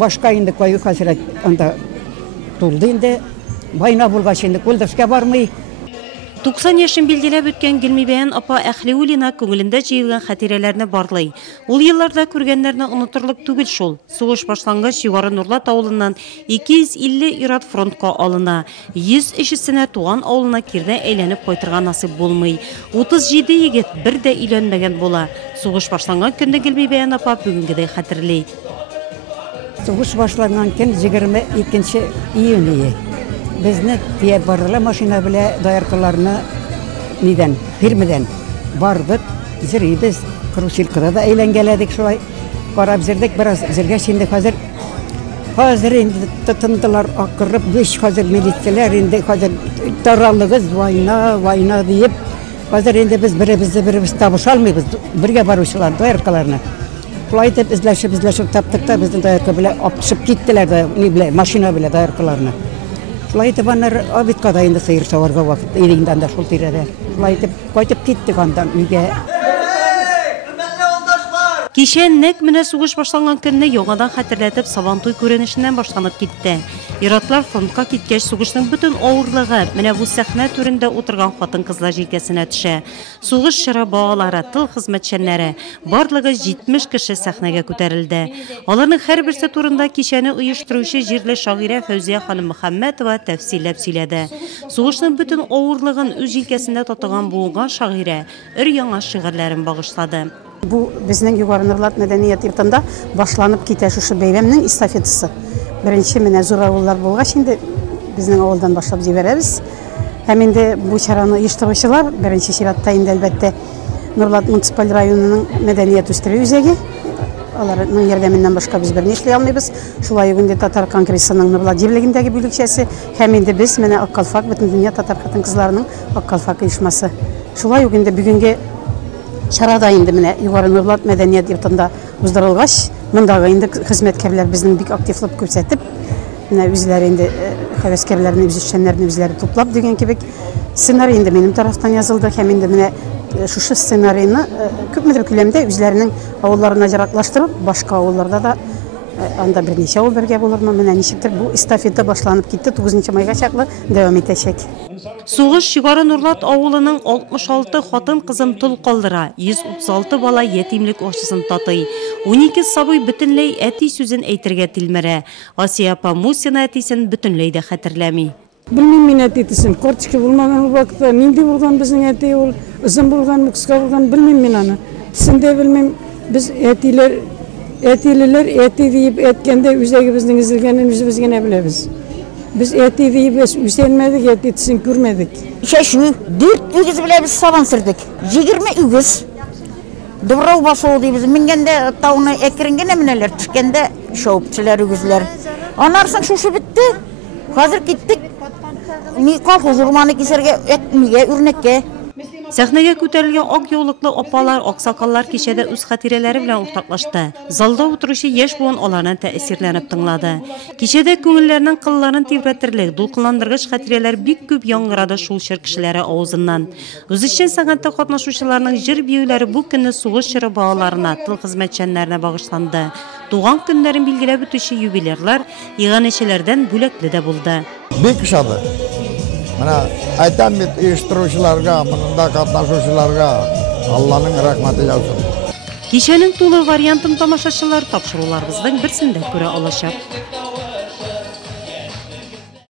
башка инде кой хәзрәт анда тулды инде. Байна булгач инде кулдышка бармый. 90 яшын билгеләп үткән Гөлмибәян апа Әхлиуллина күңелендә җыелган хатирәләрне барлый. Ул елларда күргәннәрне онытырлык түгел шул. Сугыш башлангач Югары Нурлат авылыннан 250 ир-ат фронтка алына. 100 эшесенә туган авылына кирдә әйләнеп кайтырга насыйп булмый. 37 егет бер дә өйләнмәгән була. Сугыш башланган көндә Гөлмибәян апа бүгенгедәй хәтерли. Сугыш башланган көн 22 июнь. Безне тия барыла машина белә даяркаларны нидән, фирмадан бардык, зирибез, карусилкада да әйләнгәләдек шулай. Карап зирдек бераз зиргә инде хәзер инде тотындылар акырып, биш хәзер милицияләр инде хәзер таралыгыз война диеп, хәзер инде без беребез табыша алмыйбыз, бергә баручылар даяркаларны. Шулай итеп эзләшеп таптык та безне даярка белә аптышып киттеләр да, ни белә, машина белә даяркаларны. Шулай итеп аннар абитка да инде сыйыр саварга вакыт иреңдән дә шул тирәдә. Шулай итеп кайтып киттек андан өйгә. Кичә нәкъ менә сугыш башланган көнне яңадан хәтерләтеп Сабантуй күренешеннән башланып китте. Иратлар фронтка киткәч сугышның бөтен авырлыгы менә бу сәхнә түрендә утырган хатын-кызлар җилкәсенә төшә. Сугыш чоры балалары, тыл хезмәтчәннәре, барлыгы 70 кеше сәхнәгә күтәрелде. Аларның һәрберсе турында кичәне оештыручы җирле шагыйрә Фәүзия ханым Мөхәммәтова тәфсилләп сөйләде. Сугышның бөтен авырлыгын үз җилкәсендә тотыган буынган шагыйрә өр-яңа шигырьләрен багышлады. Бу безнең Югары Нурлат мәдәният йортында башланып китә шушы бәйрәмнең эстафетасы. Беренче менә зур авыллар булгач инде безнең авылдан башлап җибәрәбез. Һәм инде бу чараны оештыручылар беренче чиратта инде әлбәттә Нурлат муниципаль районының мәдәният үстерү үзәге. Аларның ярдәменнән башка без берни эшли алмыйбыз. Шулай ук инде Татар конгрессының Нурлат җирлегендәге бүлекчәсе һәм инде без менә Аккалфак бөтен дөнья татар хатын-кызларының Аккалфак оешмасы. Шулай ук инде бүгенге чарада инде менә Югары Нурлат мәдәният йортында уздырылгач, мондагы инде хезмәткәрләр безнең бик активлык күрсәтеп, менә үзләре инде хәвәскәрләрне, үзешчәннәрне үзләре туплап дигән кебек сценарий инде минем тарафтан язылды һәм инде менә шушы сценарийны күпмедер күләмдә үзләренең авылларына җыраклаштырып, башка авылларда да анда берничә авыл бергә булырмы, менә ничектер бу эстафета башланып китте, 9 майга чаклы дәвам итәчәк. Сугыш Югары Нурлат авылының 66 хатын-кызын тол калдыра, 136 бала ятимлек акчасын татый. 12 сабый бөтенләй әти сүзен әйтергә тилмерә. Асия апа Мусина әтисен бөтенләй дә хәтерләми. Білмейм мен әтетісін, кортичке болмаған вакытта, нинди болған біздің әте ол, ызым болған, қысқа болған, білмейм мен аны. Түсінде білмейм, біз әтелілер әте дейіп әткенде үзегі біздің ізілгенін өзіміз генә білеміз. Biz eti deyip üstelmedik, etisini görmedik. Şu 4 ügüz bile biz saban sırdık. 20 ügüz. Doğru başı oldu biz. Mingende tavını ekiringen emineler. Çıkende şovupçılar ügüzler. Anarsın şu bitti. Hazır gittik. Kolxoz urmanı keserge, ekmeye, ürnekke. Сәхнәгә күтәрелгән ак яулыклы апалар, аксакаллар кичәдә үз хатирәләре белән уртаклашты. Залда утыручы яшь буын алардан тәэсирләнеп тыңлады. Кичәдә күңелләрнең кылларын тибрәтерлек, дулкынландыргыч хатирәләр бик күп яңгырады шул чир кешеләре авызыннан. Үзешчән сәнгатьтә катнашучыларның җыр биюләре бу көнне сугыш чоры балаларына, тыл хезмәтчәннәренә багышланды. Туган көннәрен билгеләп үтүче юбилерлар иганәчеләрдән бүләкле дә булды. Бик шады. Mana aytam bit uyushtiruvchilarga, bunda qatnashuvchilarga Allohning rahmati yog'sin. Кичәнең тулы вариантын тамашачылар тапшыруларыбызның берсендә күрә алачак.